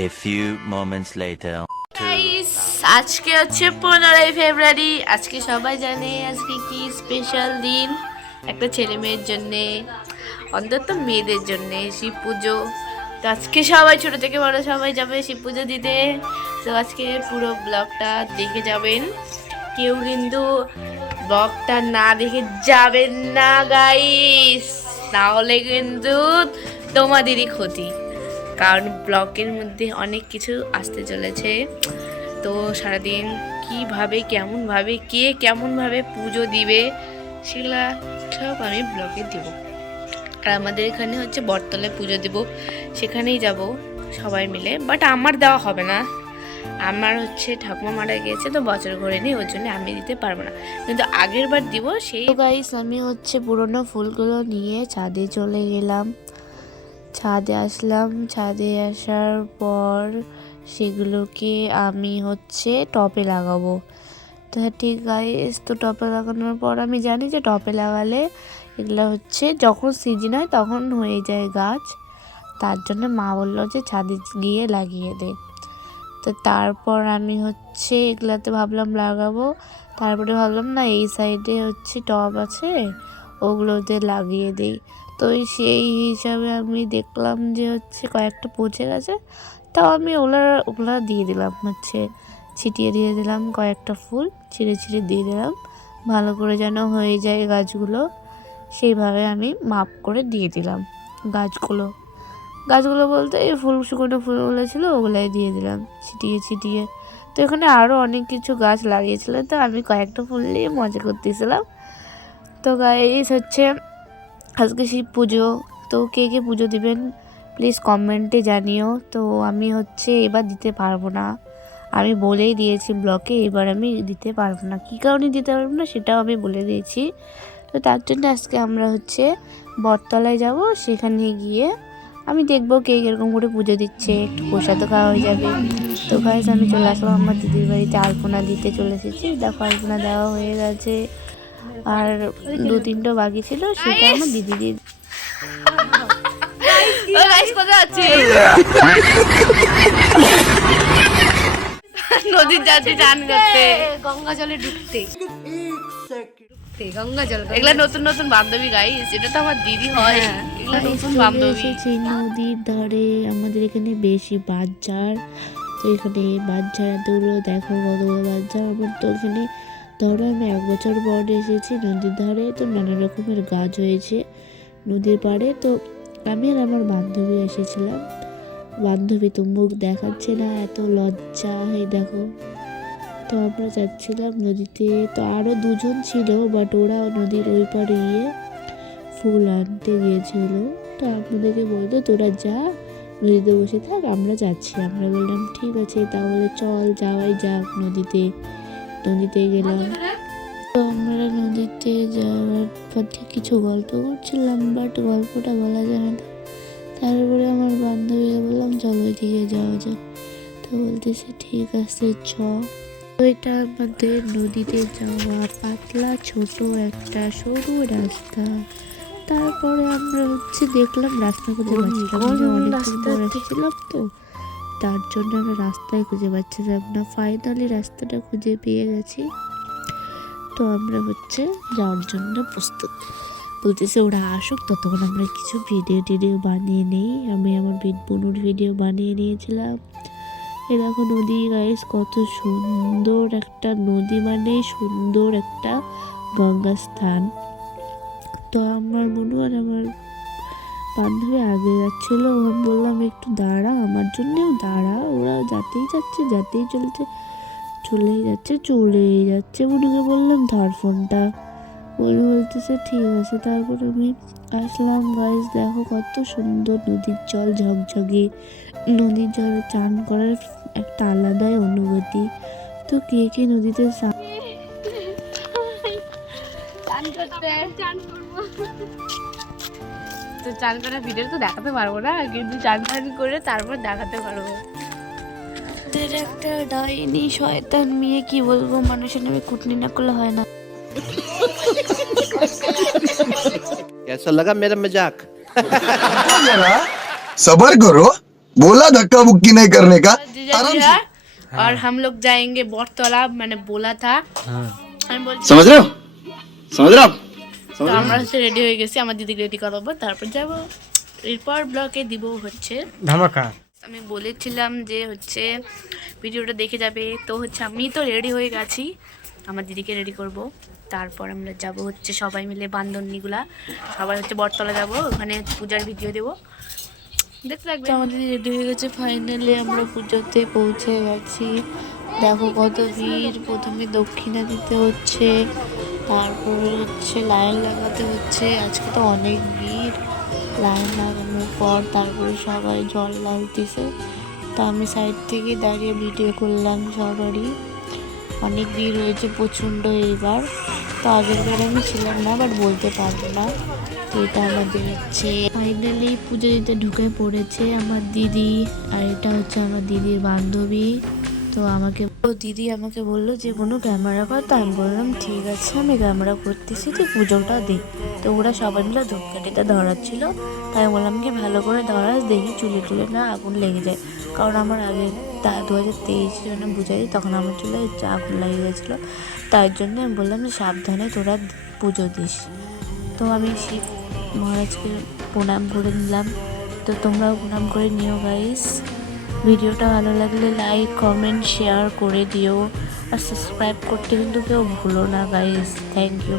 A few moments later. Guys আজকে হচ্ছে 15ই ফেব্রুয়ারি। আজকে সবাই জানে আজকে কি স্পেশাল দিন একটা ছেলে মেয়ের জন্যে, অন্তত মেয়েদের জন্যে, শিব পুজো। তো আজকে সবাই ছোট থেকে বড় সবাই যাবে শিব পুজো দিতে। তো আজকে পুরো ব্লগটা দেখে যাবেন, কেউ কিন্তু ব্লগটা না দেখে যাবেন না গাইস, না হলে কিন্তু তোমাদেরই ক্ষতি। কারণ ব্লগের মধ্যে অনেক কিছু আসতে চলেছে। তো সারাদিন কীভাবে কেমনভাবে কে কেমনভাবে পুজো দিবে সেগুলা সব আমি ব্লগে দেব। আর আমাদের এখানে হচ্ছে বটতলায় পুজো দেব, সেখানেই যাব সবাই মিলে। বাট আমার দেওয়া হবে না, আমার হচ্ছে ঠাকুমা মারা গিয়েছে, তো বছর ঘরে নেই, ওর জন্য আমি দিতে পারবো না, কিন্তু আগের বার দিব। সেই গাইস আমি হচ্ছে পুরোনো ফুলগুলো নিয়ে ছাদে চলে গেলাম। ছাদে আসলাম, ছাদে আসার পর সেগুলোকে আমি হচ্ছে টবে লাগাবো। তো ঠিক গাইস, তো টবে লাগানোর পর আমি জানি যে টবে লাগালে এগুলো হচ্ছে যখন সিজন হয় তখন হয়ে যায় গাছ, তার জন্য মা বললো যে ছাদে গিয়ে লাগিয়ে দে। তো তারপর আমি হচ্ছে এগুলাতে ভাবলাম লাগাবো, তারপরে ভাবলাম না এই সাইডে হচ্ছে টব আছে ওগুলোতে লাগিয়ে দিই। তো সেই হিসাবে আমি দেখলাম যে হচ্ছে কয়েকটা পচে গেছে, তাও আমি ওগুলা দিয়ে দিলাম, হচ্ছে ছিটিয়ে দিয়ে দিলাম, কয়েকটা ফুল ছিঁড়ে ছিঁড়ে দিয়ে দিলাম, ভালো করে যেন হয়ে যায় গাছগুলো। সেইভাবে আমি মাপ করে দিয়ে দিলাম গাছগুলো বলতে এই শুকনো ফুলগুলো ছিল ওগুলাই দিয়ে দিলাম ছিটিয়ে ছিটিয়ে। তো এখানে আরও অনেক কিছু গাছ লাগিয়েছিল, তো আমি কয়েকটা ফুল নিয়ে মজা করতেছিলাম। তো গাইস হচ্ছে আজকে শিব পুজো, তো কে কে পুজো দিবেন প্লিজ কমেন্টে জানিও। তো আমি হচ্ছে এবার দিতে পারবো না, আমি বলেই দিয়েছি ব্লগে, এবার আমি দিতে পারবো না, কী কারণে দিতে পারবো না সেটাও আমি বলে দিয়েছি। তো তার জন্য আজকে আমরা হচ্ছে বটতলায় যাব, সেখানে গিয়ে আমি দেখবো কে কীরকম করে পুজো দিচ্ছে, একটু প্রসাদও খাওয়া হয়ে যাবে। তো গাইস আমি চলে আসলাম আমার দিদির বাড়িতে, আলপনা দিতে চলে এসেছি। দেখো আলপনা দেওয়া হয়ে গেছে, আর 2-3টা বাকি ছিল, সেটা আমার দিদি দিয়ে নদীর যাচ্ছে চান করতে, গঙ্গা জলে ঢুকতে গঙ্গা জল। এগুলা নতুন নতুন বান্ধবী গাইস, এটা তো আমার দিদি হয়, এগুলা নতুন বান্ধবী। নদীর ধারে আমাদের এখানে বেশি বাজার, তো এখানে বাজার এতগুলো দেখো কতগুলো বাজার। আমার তো এখানে ধরো আমি 1 বছর পর এসেছি নদীর ধারে, তো নানা রকমের গাছ হয়েছে নদীর পাড়ে। তো আমি আর আমার বান্ধবী এসেছিলাম, বান্ধবী তো মুখ দেখাচ্ছে না, এত লজ্জা, এই দেখো। তো আমরা যাচ্ছিলাম নদীতে, তো আরও 2জন ছিল, বাট ওরা নদীর ওই পাড়ে গিয়ে ফুল আনতে গিয়েছিল। তো আমাদেরকে বলতো তোরা যা নদীতে বসে থাক, আমরা যাচ্ছি। আমরা বললাম ঠিক আছে তাহলে চল যাওয়াই যাক নদীতে গেলাম। তো আমরা নদীতে যাওয়ার পথে কিছু গল্প করছিলাম, বাট গল্পটা বলা যাবে না। তারপরে আমার বান্ধবীকে বললাম চলো ওইদিকে যাওয়া যাক, তো বলতেছে ঠিক আছে চ। তো এটা আমাদের নদীতে যাওয়া পাতলা ছোট একটা সরু রাস্তা। তারপরে আমরা হচ্ছে দেখলাম রাস্তা খুঁজে পাচ্ছিলাম না, অনেকদিন পর এসেছিলাম তো তার জন্য আমরা রাস্তায় খুঁজে পাচ্ছিলাম না। ফাইনালি রাস্তাটা খুঁজে পেয়ে গেছি, তো আমরা হচ্ছে যাওয়ার জন্য প্রস্তুত। বলতেছে ওরা আসুক ততক্ষণ আমরা কিছু ভিডিও বানিয়ে নেই। আমি আমার বোনুর ভিডিও বানিয়ে নিয়েছিলাম। এ দেখো নদী গাইস, কত সুন্দর একটা নদী, মানে সুন্দর একটা গঙ্গা স্থান। তো আমার বোনু আর আমার বান্ধবী আগে যাচ্ছিলো, আমি বললাম একটু দাঁড়া, আমার জন্যেও দাঁড়া। ওরা যাতেই যাচ্ছে বোনুকে বললাম ধর ফোনটা, বলে বলতেছে ঠিক আছে। তারপর আমি আসলাম গাইস, দেখো কত সুন্দর নদীর জল ঝকঝকে, নদীর জলে চান করার একটা আলাদাই অনুভূতি। তো কে কে নদীতে তো চান করার ভিডিও তো দেখাতে পারবো না, কিন্তু চান করে তারপর দেখাতে পারবো। একটা ডাইনি শয়তান মেয়ে, কি বলবো, মানুষের নামে কুটনি না করলে হয় না। कैसा लगा मेरा मजाक? सबर करो। बोला धक्का बुक्की नहीं करने का जीजा आराम जी से है और हम लोग जाएंगे बटतला मैंने बोला था আমি বলছি समझ रहे हो समझ रहे हो आप তো আমরা হচ্ছে রেডি হয়ে গেছি আমার দিদিকে রেডি করাবো তারপর যাব এরপর ব্লগে দিব হচ্ছে ধামাকা। আমি বলেছিলাম যে হচ্ছে ভিডিওটা দেখে যাবে তো হচ্ছে আমি তো রেডি হয়ে গেছি আমার দিদিকে রেডি করব তারপর আমরা যাব হচ্ছে সবাই মিলে বান্ধবীগুলা সবাই হচ্ছে বটতলা যাব ওখানে পূজার ভিডিও দেবো দেখতে থাকবে আমাদের রেডি হয়ে গেছে ফাইনালি আমরা পুজোতে পৌঁছে গেছি দেখো কত ভিড় প্রথমে দক্ষিণা দিতে হচ্ছে তারপরে হচ্ছে লাইন লাগাতে হচ্ছে আজকে তো অনেক ভিড় লাইন লাগানোর পর তারপরে সবাই জল ঢালতেছে তা আমি সাইড থেকে দাঁড়িয়ে ভিডিও করলাম সবারই অনেক ভিড় হয়েছে প্রচণ্ড এইবার তো আগের বার আমি ছিলাম না বাট বলতে পারবো না তো এটা আমাদের হচ্ছে ফাইনালি পুজো দিতে ঢুকে পড়েছে আমার দিদি আর এটা হচ্ছে আমার দিদির বান্ধবী তো দিদি আমাকে বললো যে কোনো ক্যামেরা কর তো আমি বললাম ঠিক আছে আমি ক্যামেরা করতেছি তুই পুজোটা দে তো ওরা সবাই মিলে ধূপকাঠিটা ধরাচ্ছিল তাই বললাম কি ভালো করে ধরাস দেখি চুলে টুলে না আগুন লেগে যায় কারণ আমার আগে 2023 জন্য বুঝাই তখন আমার চুলে আগুন লেগে গেছিলো তার জন্য আমি বললাম যে সাবধানে তোরা পুজো দিস তো আমি শিব মহারাজকে প্রণাম করে নিলাম তো তোমরাও প্রণাম করে নিও গাইস ভিডিওটা ভালো লাগলে লাইক কমেন্ট শেয়ার করে দিও আর সাবস্ক্রাইব করতে কিন্তু কেউ ভুলো না গাইস থ্যাংক ইউ